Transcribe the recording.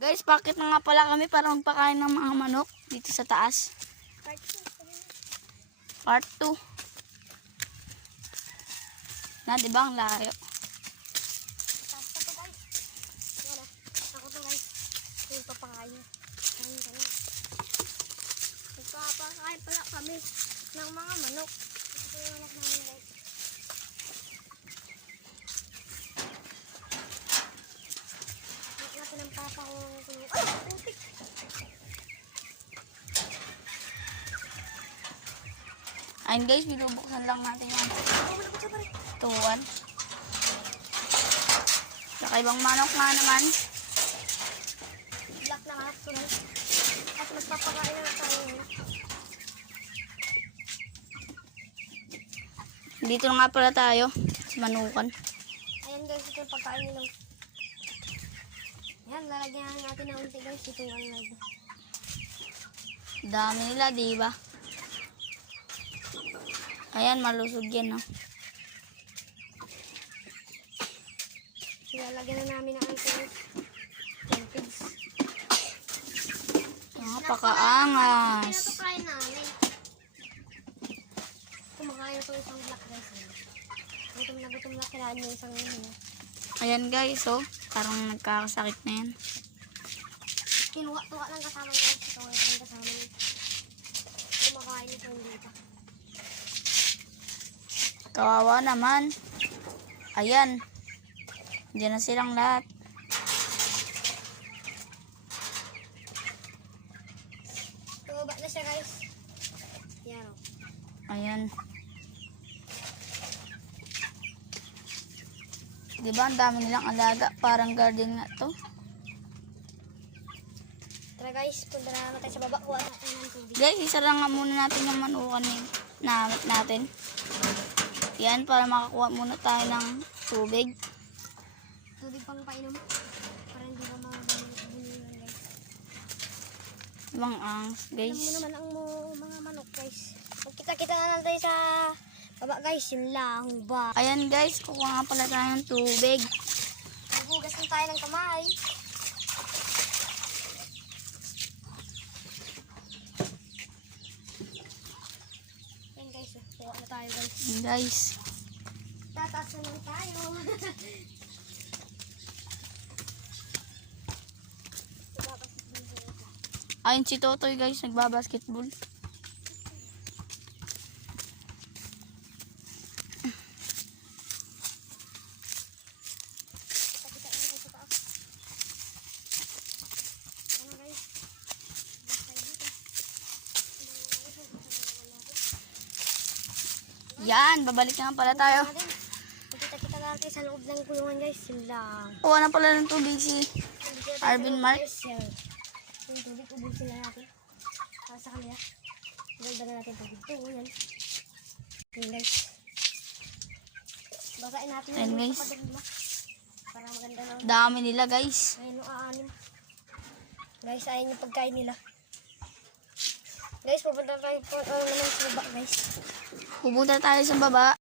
Guys, bakit na nga pala kami para magpakain ng mga manok dito sa taas? Part 2. Na, diba ang layo? Ako to guys. Yung papakain. Magpapakain pala kami ng mga manok. Ito yung manok namin guys. Natin ang papa ko. Ay! Putik! Ayun guys, binubuksan lang natin yan. Tuwan. Saka ibang manok nga naman. Black na manok to guys. At magpapakain na tayo. Dito na nga pala tayo sa manukan. Ayan guys, ito yung pagkain nila. Ayan, lalagyan natin ng unti guys. Ito yung alag. Dami nila, diba? Ayan, malusog yan, no? Lalagyan na namin ng unti guys. Ayan, pigs. Napakaangas. Pinapakain namin. Kumakain na ito isang black guys. Gutom na kailangan niya isang yun. Ayan guys, oh. Parang nagkakasakit na yan. Kinuha-tuha lang kasama niya. Ito nga yung kasama niya. Kumakain ito dito. Kawawa naman. Ayan. Diyan na silang lahat. Tumaba na siya guys. Yan o. Ayan. Diba ang dami nilang alaga? Parang garden nga to. Tara guys, punta na naman tayo sa baba. Kuha na tayo ng tubig. Guys, isa lang nga muna natin yung manukan natin. Yan, para makakuha muna tayo ng tubig. Tubig pang painom. Para hindi ba mga bunulan guys. Ibang angs, guys. Alam mo naman ang mga manok guys. Magkita-kita na lang tayo sa baba guys. Yun lang ba. Ayan guys, kukuha nga pala tayo ng tubig. Maghugas na tayo ng kamay. Yan guys, kuha na tayo guys. Ayan, guys. Tataas na lang tayo. Ayun si Totoy guys, nagbabasketball. Yan, babalik na pala tayo. Kita-kita natin sa loob ng kulungan guys. Yun lang. Kuha na pala ng tubig si Arvin Mark. Yung tubig, ubusin na natin. Para sa kanila. Ganda na natin tubig. Ito, yan. Yan guys. Basain natin Ayan, guys. para maganda na. Dami nila guys. Ayun yung aanim. Guys, ayun yung pagkain nila. Guys, pupunta tayo po naman sa baba guys. Pupunta tayo sa baba.